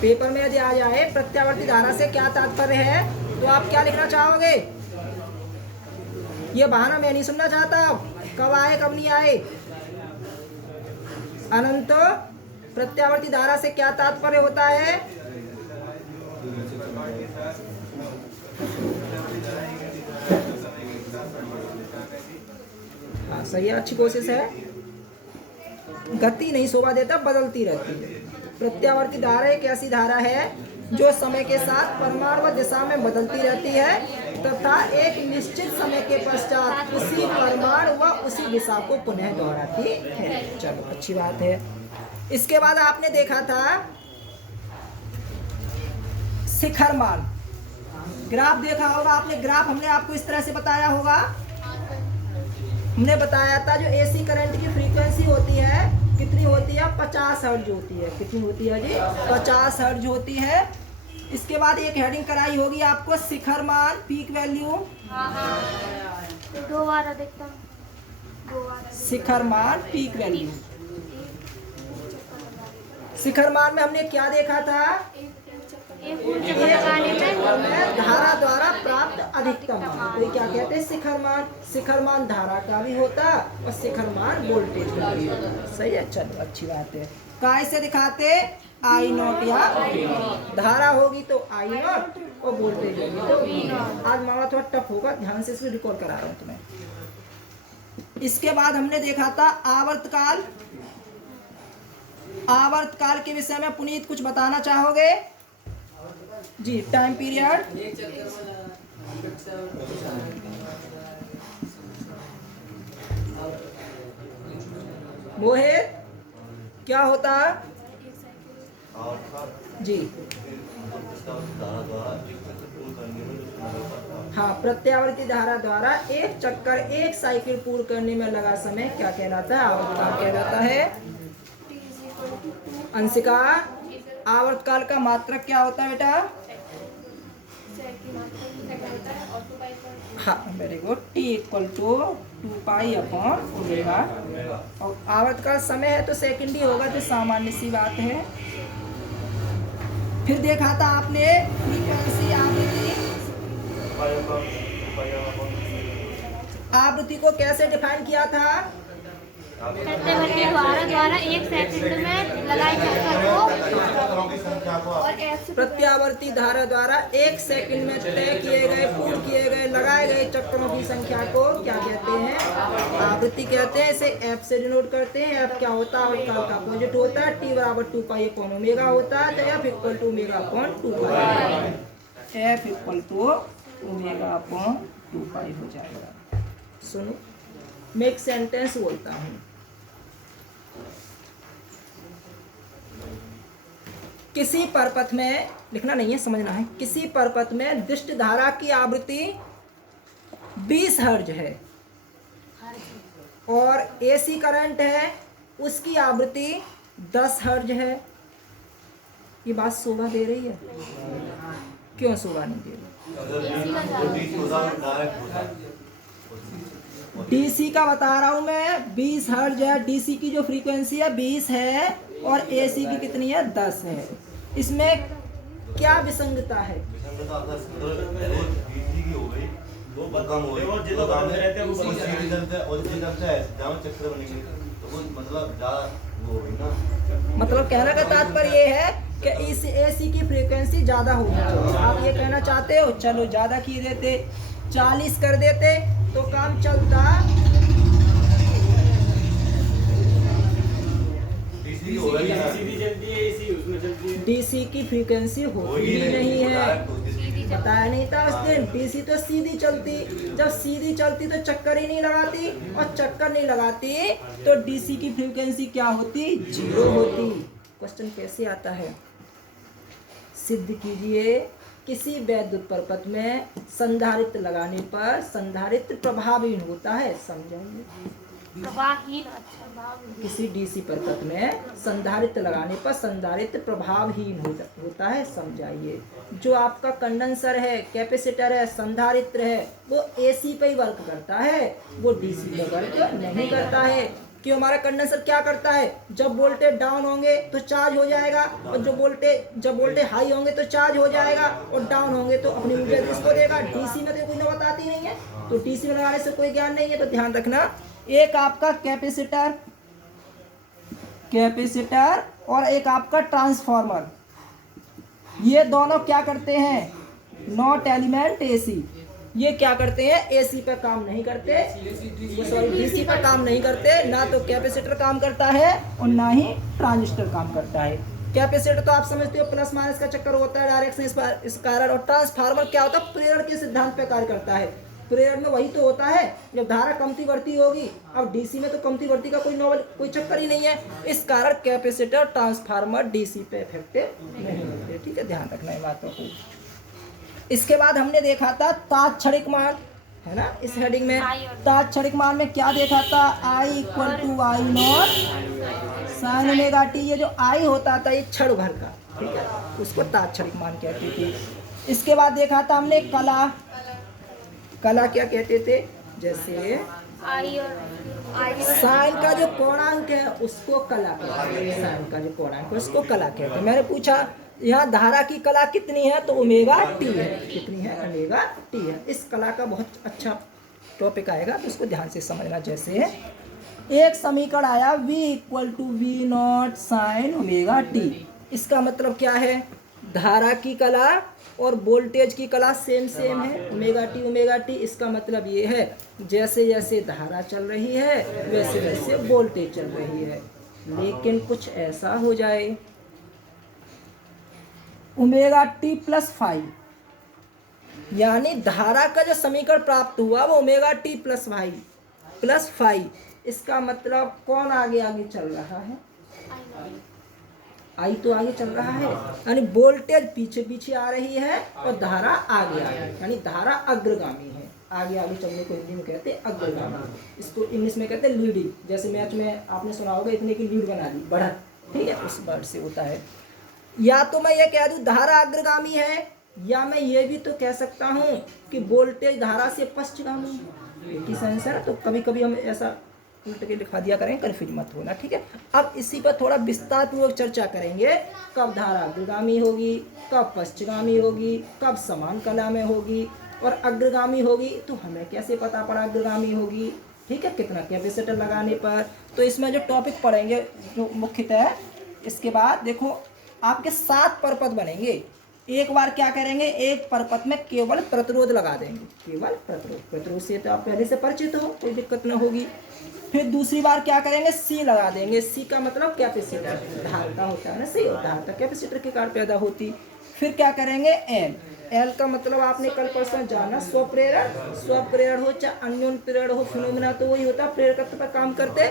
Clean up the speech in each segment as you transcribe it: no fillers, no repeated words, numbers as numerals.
Paper में यदि आ जाए प्रत्यावर्ती धारा से क्या तात्पर्य है, तो आप क्या लिखना चाहोगे? ये बहाना मैं नहीं सुनना चाहता, कब आए कब नहीं आए। अनंत प्रत्यावर्ती धारा से क्या तात्पर्य होता है? हाँ सही है, अच्छी कोशिश है। गति नहीं शोभा देता, बदलती रहती है। प्रत्यावर्ती धारा एक ऐसी धारा है जो समय के साथ परमाणु व दिशा में बदलती रहती है तथा एक निश्चित समय के पश्चात उसी परमाणु व उसी दिशा को पुनः दोहराती है। चलो अच्छी बात है। इसके बाद आपने देखा था शिखरमान, ग्राफ देखा होगा आपने। ग्राफ हमने आपको इस तरह से बताया होगा, हमने बताया था जो एसी करंट की फ्रीक्वेंसी होती है कितनी होती है? 50 हर्ट्ज होती है। कितनी होती है जी? 50 हर्ट्ज होती है। इसके बाद एक हेडिंग कराई होगी आपको, शिखरमान पीक वैल्यू। दो बार अधिकतम, शिखरमान पीक वैल्यू। शिखरमान में हमने क्या देखा था? धारा द्वारा प्राप्त अधिकतम मान, तो क्या कहते हैं? शिखरमान। शिखरमान धारा का भी होता और शिखरमान वोल्टेज का भी होता। सही है, चलो अच्छी बात है। काय से दिखाते? आई नॉट, या धारा होगी तो आई नॉट और वोल्टेज होगी तो वी नॉट। आज मामला थोड़ा टफ होगा, ध्यान से इसको रिकॉर्ड करा रहा हूँ तुम्हें। इसके बाद हमने देखा था आवर्तकाल। आवर्तकाल के विषय में पुनीत कुछ बताना चाहोगे जी? Time period. मोहित क्या होता जी? हाँ, प्रत्यावर्ती धारा द्वारा एक चक्कर एक साइकिल पूर्ण करने में लगा समय क्या कहलाता है? आवर्तकाल कहलाता है। अंशिका, आवर्तकाल का मात्रक क्या होता है बेटा? हाँ very good, T equal to 2 upon omega. और आवर्तकाल समय है तो सेकंड ही होगा, जो सामान्य सी बात है। फिर देखा था आपने फ्रीक्वेंसी आवृत्ति। आवृत्ति को कैसे डिफाइन किया था? प्रत्यावर्ती धारा द्वारा एक सेकंड में लगाई चक्कर को, प्रत्यावर्ती धारा द्वारा एक सेकंड में तय किए गए, पूर्ण किए गए, लगाए गए चक्करों की संख्या को क्या कहते हैं? आवृत्ति कहते हैं। इसे एफ से डिनोट करते हैं। एफ क्या होता है? आवर्तकाल का अपोजिट होता है। टी बराबर 2 अपॉन ओमेगा होता है, तो f equal to omega upon 2। F equal to omega upon 2 हो जाएगा। सुनो, मैं एक सेंटेंस बोलता हूँ। किसी परपथ में, लिखना नहीं है, समझना है। किसी परपथ में दिष्ट धारा की आवृत्ति 20 हर्ट्ज है और एसी करंट है, उसकी आवृत्ति 10 हर्ट्ज है। ये बात शोभा दे रही है? क्यों शोभा नहीं दे रही? डीसी का बता रहा हूं मैं, 20 हर्ट्ज है। डीसी की जो फ्रीक्वेंसी है 20 है और एसी की कितनी है? 10 है। इसमें क्या विसंगता है? मतलब कहने का तात्पर्य ये है कि इस एसी की फ्रीक्वेंसी ज्यादा होगी। आप ये कहना चाहते हो? चलो ज्यादा की देते, 40 कर देते तो काम चलता। डीसी की फ्रीक्वेंसी होती ही नहीं है, बताया नहीं था उस दिन। डीसी तो सीधी चलती, जब सीधी चलती तो चक्कर ही नहीं लगाती, और चक्कर नहीं लगाती तो डीसी की फ्रीक्वेंसी क्या होती? 0 होती। क्वेश्चन कैसे आता है? सिद्ध कीजिए। किसी वैद्युत परपथ में संधारित्र लगाने पर संधारित्र प्रभावहीन होता है। समझाइए। प्रवाहहीन, अच्छा। किसी डीसी परपथ में संधारित्र लगाने पर संधारित्र प्रभावहीन होता है। समझाइए। जो आपका कंडेंसर है, कैपेसिटर है, संधारित्र है, वो एसी पे ही वर्क करता है, वो डीसी पे वर्क नहीं करता है। कि हमारा कंडेंसर क्या करता है, जब वोल्टेज डाउन होंगे तो चार्ज हो जाएगा, और जब वोल्टेज हाई होंगे तो चार्ज हो जाएगा, और डाउन होंगे तो अपनी ऊर्जा इसको देगा। डीसी में तो कोई ना बताती नहीं है, तो डीसी में लगाने से कोई ज्ञान नहीं है, तो ध्यान रखना। एक आपका कैपेसिटर और एक आपका ट्रांसफार्मर, ये दोनों क्या करते हैं, नॉट एलिमेंट एसी। ये क्या करते हैं, एसी पर काम नहीं करते, सॉरी डीसी पर काम नहीं करते। ना तो कैपेसिटर काम करता है और ना ही ट्रांजिस्टर काम करता है। कैपेसिटर तो आप समझते हो प्लस माइनस का चक्कर होता है डायरेक्शन इस कारण, और ट्रांसफार्मर क्या होता है, प्रेरण के सिद्धांत पे कार्य करता है। प्रेरण में वही तो होता है, जब धारा कमती बढ़ती होगी। अब डीसी में तो कमती बढ़ती का कोई चक्कर ही नहीं है, इस कारण कैपेसिटर ट्रांसफार्मर डीसी पे इफेक्टिव नहीं होते। ठीक है, ध्यान रखना है बातों को। इसके बाद हमने देखा था तात्क्षणिक मान, है ना, इस हेडिंग में तात्क्षणिक मान में क्या देखा था, I equal to y naught sine omega t. ये जो I होता था ये क्षण भर का, ठीक है, उसको तात्क्षणिक मान कहते थे। इसके बाद देखा था हमने कला क्या कहते थे, जैसे साइन का जो पूर्णांक है उसको कला कहते हैं, साइन का जो पूर्णांक है उसको कला कहते हैं। मैंने पूछा यहाँ धारा की कला कितनी है, तो ओमेगा टी है। कितनी है, ओमेगा टी है। इस कला का बहुत अच्छा टॉपिक आएगा, तो उसको ध्यान से समझना। जैसे एक समीकरण आया V equal to v naught sine omega t. इसका मतलब क्या है, धारा की कला और वोल्टेज की कला सेम है, ओमेगा टी। इसका मतलब ये है जैसे जैसे धारा चल रही है वैसे वैसे वोल्टेज चल रही है। लेकिन कुछ ऐसा हो जाए ओमेगा टी प्लस 5, यानी धारा का जो समीकरण प्राप्त हुआ वो ओमेगा टी प्लस 5। इसका मतलब कौन आगे आगे चल रहा है, आई तो आगे चल रहा है, यानी वोल्टेज पीछे पीछे आ रही है और धारा आगे आगे, यानी धारा अग्रगामी है। आगे आगे चलने को हिंदी में कहते हैं अग्रगामी, इसको इंग्लिश में कहते हैं लीडिंग। जैसे मैच में आपने सुना होगा इतने की लीड बना दी, बढ़त, ठीक है, उस वर्ड से होता है। या तो मैं ये कह दूं धारा अग्रगामी है, या मैं ये भी तो कह सकता हूँ कि वोल्टेज धारा से पश्चगामी है। एक ही सेंस है, तो कभी कभी हम ऐसा उल्ट के लिखा दिया करेंगे, कन्फ्यूज मत होना, ठीक है। अब इसी पर थोड़ा विस्तार पूर्वक चर्चा करेंगे, कब धारा अग्रगामी होगी, कब पश्चगामी होगी, कब समान कला में होगी और अग्रगामी होगी, तो हमें कैसे पता पड़ा अग्रगामी होगी, ठीक है, कितना कैपेसिटर लगाने पर। तो इसमें जो टॉपिक पढ़ेंगे जो मुख्यतः है, इसके बाद देखो आपके 7 परपथ बनेंगे। एक बार क्या करेंगे, एक परपथ में केवल प्रतिरोध लगा देंगे, केवल प्रतिरोध से तो आप पहले से परिचित हो, कोई दिक्कत न होगी। फिर दूसरी बार क्या करेंगे, सी लगा देंगे। सी का मतलब कैपेसिटर, धारता होता है ना, सी होता है, कैपेसिटर के कारण पैदा होती। फिर क्या करेंगे, एल का मतलब आपने कल परसों जाना, स्वप्रेरण हो चाहे अन्योन प्रेरण हो, फिनोमेना तो वही होता है, प्रेरकत्व पर काम करते।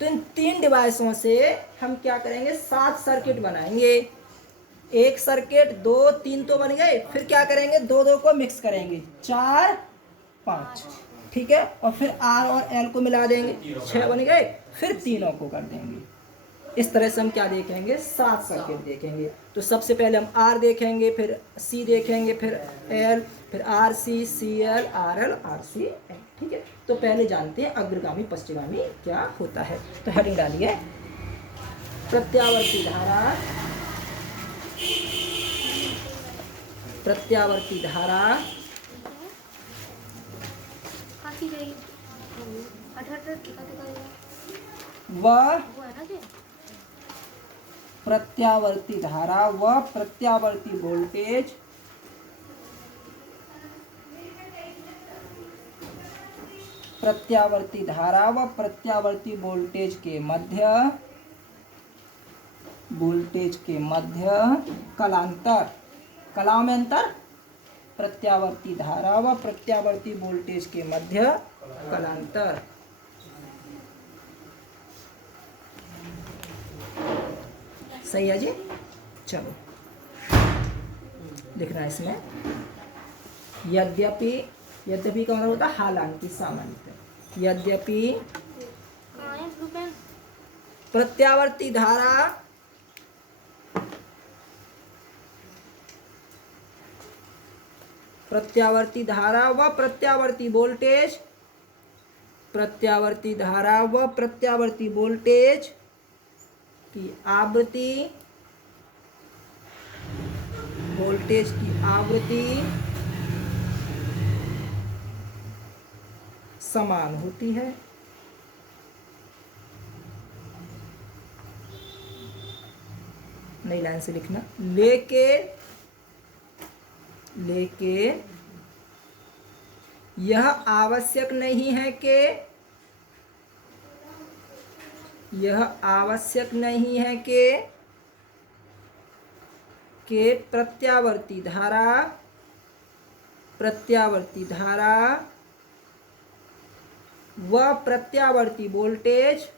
तो इन 3 डिवाइसों से हम क्या करेंगे, 7 सर्किट बनाएंगे। एक सर्किट 2 3 तो बन गए, फिर क्या करेंगे, 2 को मिक्स करेंगे, 4 5, ठीक है, और फिर आर और एल को मिला देंगे, 6 बन गए, फिर तीनों को कर देंगे। इस तरह से हम क्या देखेंगे, 7 सर्किट देखेंगे। तो सबसे पहले हम आर देखेंगे, फिर सी देखेंगे, फिर एल, फिर R C, C L, R L, R C L, ठीक है। तो पहले जानते हैं अग्रगामी पश्चिमामी क्या होता है। तो हेडिंग डालिए, प्रत्यावर्ती धारा, प्रत्यावर्ती धारा व प्रत्यावर्ती धारा व प्रत्यावर्ती वोल्टेज प्रत्यावर्ती धारा व प्रत्यावर्ती वोल्टेज के मध्य कलांतर, कलाओं में अंतर, प्रत्यावर्ती धारा व प्रत्यावर्ती वोल्टेज के मध्य कलांतर। सही है जी, चलो लिखना है इसमें, यद्यपि का मतलब होता है हालांकि, सामान्यतः, यद्यपि प्रत्यावर्ती धारा व प्रत्यावर्ती वोल्टेज प्रत्यावर्ती धारा व प्रत्यावर्ती वोल्टेज की आवृत्ति, वोल्टेज की आवृत्ति समान होती है। नई लाइन से लिखना, लेकिन यह आवश्यक नहीं है कि, यह आवश्यक नहीं है कि प्रत्यावर्ती धारा व प्रत्यावर्ती वोल्टेज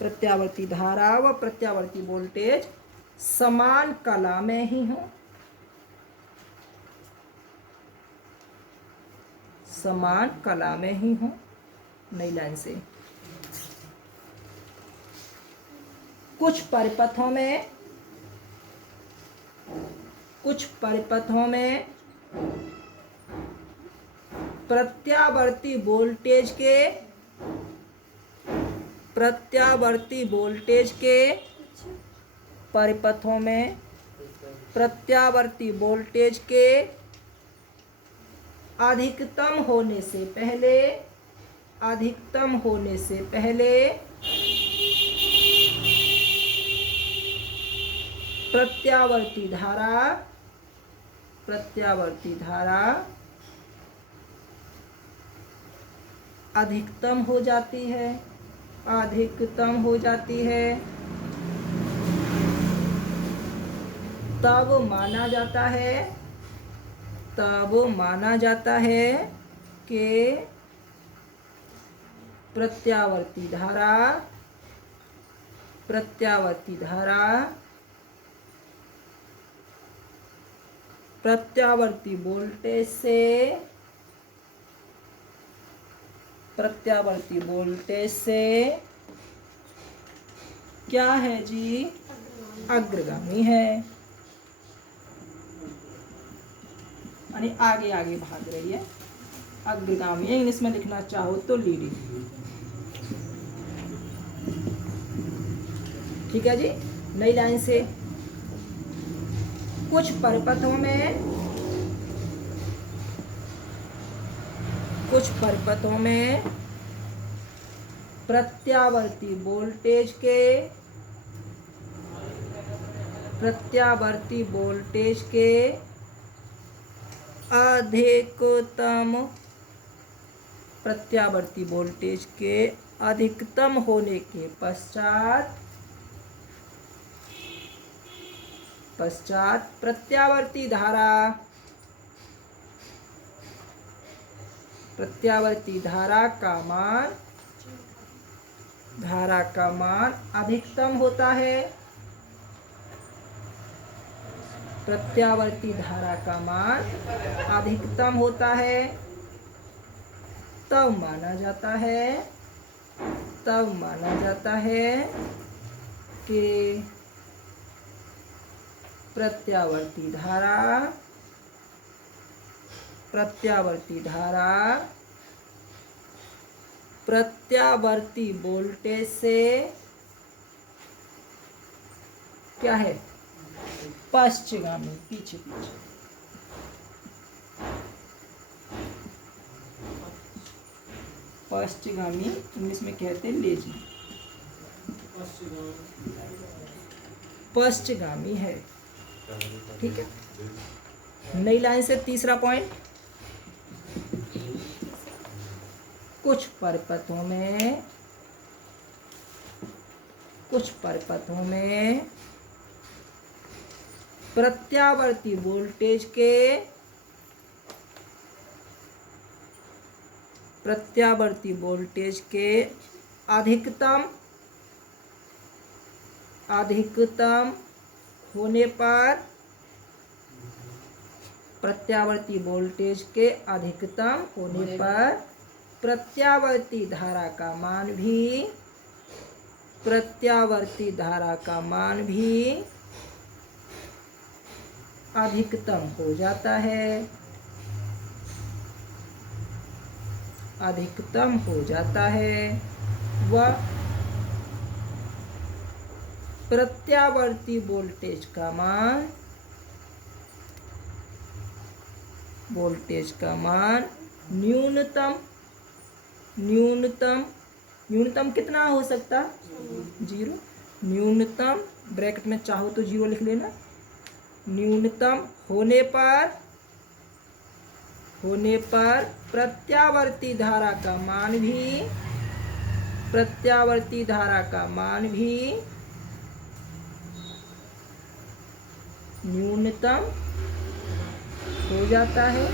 प्रत्यावर्ती धारा व प्रत्यावर्ती वोल्टेज समान कला में ही हो, समान कला में ही हो। नई लाइन से, कुछ परिपथों में प्रत्यावर्ती वोल्टेज के परिपथों में प्रत्यावर्ती वोल्टेज के अधिकतम होने से पहले प्रत्यावर्ती धारा अधिकतम हो जाती है, तब माना जाता है कि प्रत्यावर्ती धारा प्रत्यावर्ती वोल्टेज से क्या है जी, अग्रगामी है, यानी आगे आगे भाग रही है, अग्रगामी है। इंग्लिश में लिखना चाहो तो लीडिंग। ठीक है जी। नई लाइन से, कुछ परिपथों में प्रत्यावर्ती वोल्टेज के अधिकतम होने के पश्चात प्रत्यावर्ती धारा का मान अधिकतम होता है, प्रत्यावर्ती धारा का मान अधिकतम होता है, तब माना जाता है कि प्रत्यावर्ती धारा प्रत्यावर्ती वोल्टेज से क्या है, पश्चगामी, पीछे पश्चगामी इंग्लिश में कहते हैं लेजी, पश्चगामी है। ठीक है। नई लाइन से तीसरा पॉइंट, कुछ परिपथों में प्रत्यावर्ती वोल्टेज के अधिकतम होने पर प्रत्यावर्ती वोल्टेज के अधिकतम होने पर प्रत्यावर्ती धारा का मान भी अधिकतम हो जाता है, अधिकतम हो जाता है व प्रत्यावर्ती वोल्टेज का मान, वोल्टेज का मान न्यूनतम, न्यूनतम, न्यूनतम कितना हो सकता? 0। न्यूनतम ब्रैकेट में चाहो तो 0 लिख लेना। न्यूनतम होने पर, होने पर प्रत्यावर्ती धारा का मान भी, प्रत्यावर्ती धारा का मान भी न्यूनतम हो जाता है,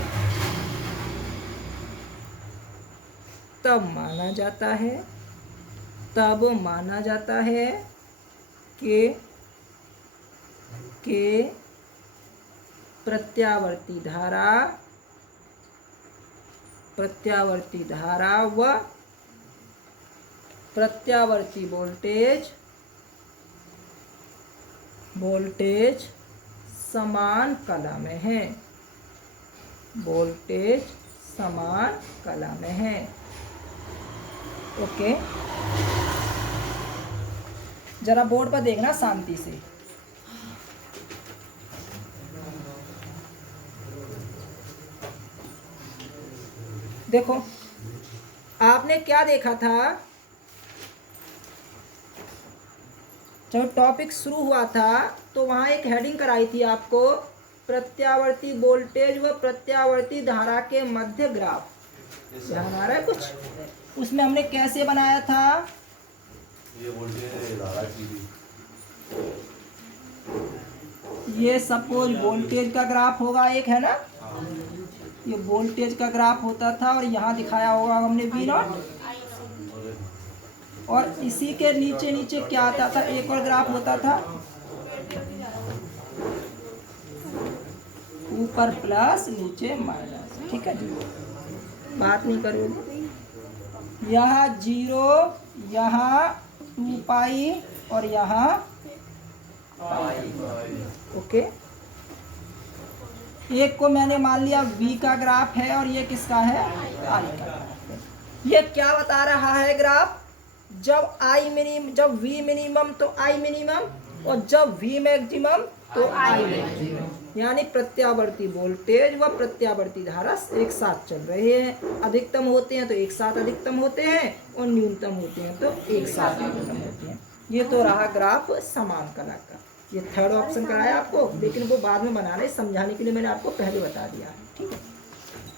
तब माना जाता है, तब माना जाता है कि प्रत्यावर्ती धारा, प्रत्यावर्ती धारा व प्रत्यावर्ती वोल्टेज, वोल्टेज समान कला में है, वोल्टेज समान कला में है। ओके, जरा बोर्ड पर देखना शांति से। देखो आपने क्या देखा था, जब टॉपिक शुरू हुआ था तो वहाँ एक हेडिंग कराई थी आपको, प्रत्यावर्ती वोल्टेज व प्रत्यावर्ती धारा के मध्य ग्राफ। ध्यान आ रहा है कुछ? उसमें हमने कैसे बनाया था? ये वोल्टेज धारा की, ये सपोज वोल्टेज का ग्राफ होगा एक, है ना? ये वोल्टेज का ग्राफ होता था और यहाँ दिखाया होगा हमने V0, और इसी के नीचे नीचे क्या आता था, एक और ग्राफ होता था, ऊपर प्लस नीचे माइनस। ठीक है जी, बात नहीं करोगे। यहाँ 0, यहाँ 2 पाई और यहाँ पाई। ओके, एक को मैंने मान लिया V का ग्राफ है और ये किसका है? I का ग्राफ है। ये क्या बता रहा है ग्राफ? जब I मिनिमम, जब V मिनिमम तो I मिनिमम, और जब V मैक्सिमम तो I मैक्सिमम। यानी प्रत्यावर्ती वोल्टेज व प्रत्यावर्ती धारा एक साथ चल रहे हैं। अधिकतम होते हैं तो एक साथ अधिकतम होते हैं, और न्यूनतम होते हैं तो एक साथ न्यूनतम होते हैं। ये तो रहा ग्राफ समान कला का। ये थर्ड ऑप्शन कराया आपको, लेकिन वो बाद में बनाना है, समझाने के लिए मैंने आपको पहले बता दिया है। ठीक है,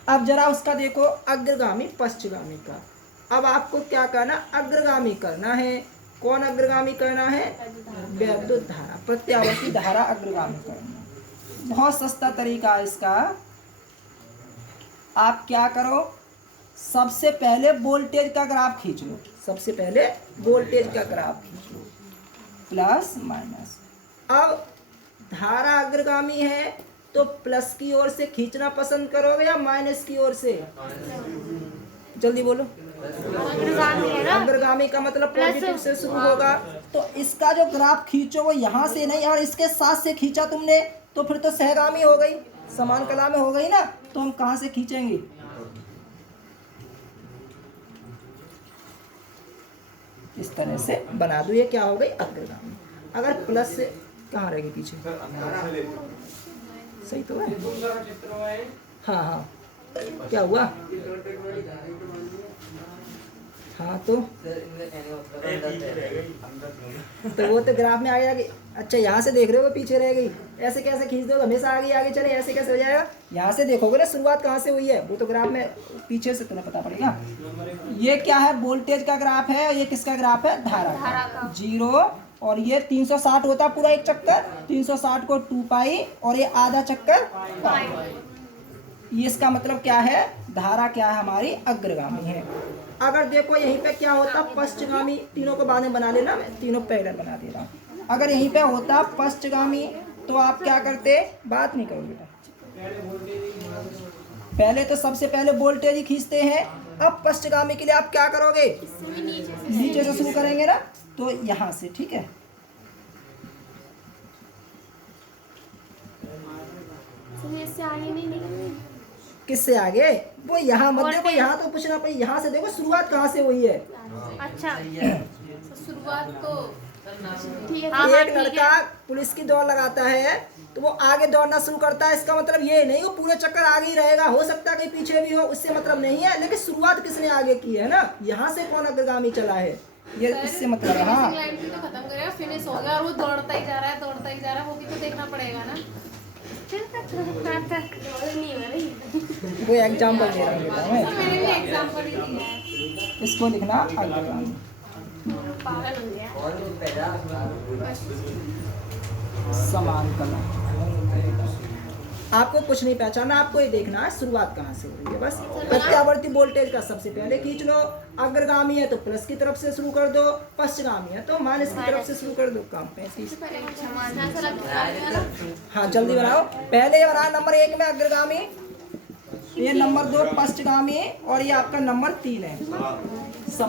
अब जरा उसका देखो अग्रगामी पश्चगामी का। अब आपको क्या करना? अग्रगामी करना है। कौन अग्रगामी करना है? वैद्युत धारा, प्रत्यावर्ती धारा अग्रगामी करना। बहुत सस्ता तरीका है इसका। आप क्या करो, सबसे पहले वोल्टेज का ग्राफ खींच लो, सबसे पहले वोल्टेज का ग्राफ खींच लो, प्लस माइनस। अब धारा अग्रगामी है तो प्लस की ओर से खींचना पसंद करोगे या माइनस की ओर से? जल्दी बोलो। अग्रगामी है ना? अग्रगामी का मतलब पॉजिटिव से शुरू होगा। तो इसका जो ग्राफ खींचो वो यहाँ से नहीं, और इसके साथ से खींचा तुमने तो फिर तो सहगामी हो गई, समान कला में हो गई ना। तो हम कहाँ से खींचेंगे? इस तरह से बना दो। ये क्या हो गई? अग्रगामी। अगर प्लस से कहाँ रहेगी पीछे? सही तो है। हाँ हाँ, क्या हुआ? हाँ तो वो तो ग्राफ में आ गया कि अच्छा यहाँ से देख रहे हो पीछे रह गई, ऐसे कैसे खींच दो हमेशा आगे आगे चले, ऐसे कैसे हो जाएगा? यहाँ से देखोगे ना शुरुआत कहाँ से हुई है, वो तो ग्राफ में पीछे से तुम्हें पता पड़ेगा। ये क्या है? वोल्टेज का ग्राफ है। ये किसका ग्राफ है? धारा का। 0, और ये 360 होता पूरा एक चक्कर, 360 को 2 पाई और ये आधा चक्कर पाई। ये इसका मतलब क्या है? धारा क्या है हमारी? अग्रगामी है। अगर देखो यहीं पे क्या होता? पश्चगामी। तीनों को बाद में बना लेना, मैं तीनों पैरेलल बना दे रहा हूँ। अगर यहीं पे होता पश्चगामी तो आप क्या करते? बात नहीं करोगे बेटा, पहले तो सबसे पहले वोल्टेज ही खींचते हैं। अब पश्चगामी के लिए आप क्या करोगे? नीचे से शुरू करेंगे ना, तो यहाँ से। ठीक है, इससे आगे नहीं निकलनी। किससे आगे? वो यहाँ मत और देखो, फिर? यहाँ तो पूछना पड़े, यहाँ से देखो शुरुआत कहाँ से हुई है। अच्छा तो शुरुआत तो ठीक है। हाँ हाँ एक ठीक लड़का है। पुलिस की दौड़ लगाता है तो वो आगे दौड़ना शुरू करता है, इसका मतलब ये नहीं वो पूरे चक्कर आगे ही रहेगा, हो सकता है कहीं पीछे भी हो, उससे मतलब नहीं है, लेकिन शुरुआत किसने आगे की है ना, यहाँ से कौन अग्रगामी चला है, ये इससे मतलब है। हाँ लाइन भी तो खत्म करेगा, फिनिश हो गया और वो दौड़ता ही जा रहा है, दौड़ता ही जा रहा है, वो भी तो देखना पड़ेगा ना। फिर तक नहीं हो रही। वो एग्जाम्पल दे रहा हूँ बेटा मैं, तो मैंने भी एग्जाम्पल ही दिया है। इसको लिखना अग्रगामी। पागल हो गया। समान कला, आपको कुछ नहीं पहचाना, आपको ये देखना है शुरुआत कहाँ से हो रही है बस। प्रत्यावर्ती वोल्टेज का सबसे पहले खींच लो, अग्रगामी है तो प्लस की तरफ से शुरू कर दो, पश्चगामी है तो माइनस की तरफ से शुरू कर दो। काम 35। ऐसा लगता है। हाँ जल्दी बनाओ, पहले ये बनाओ नंबर 1 में अग्रगामी, ये नंबर 2 पश्चगामी और ये आपका नंबर 3 है।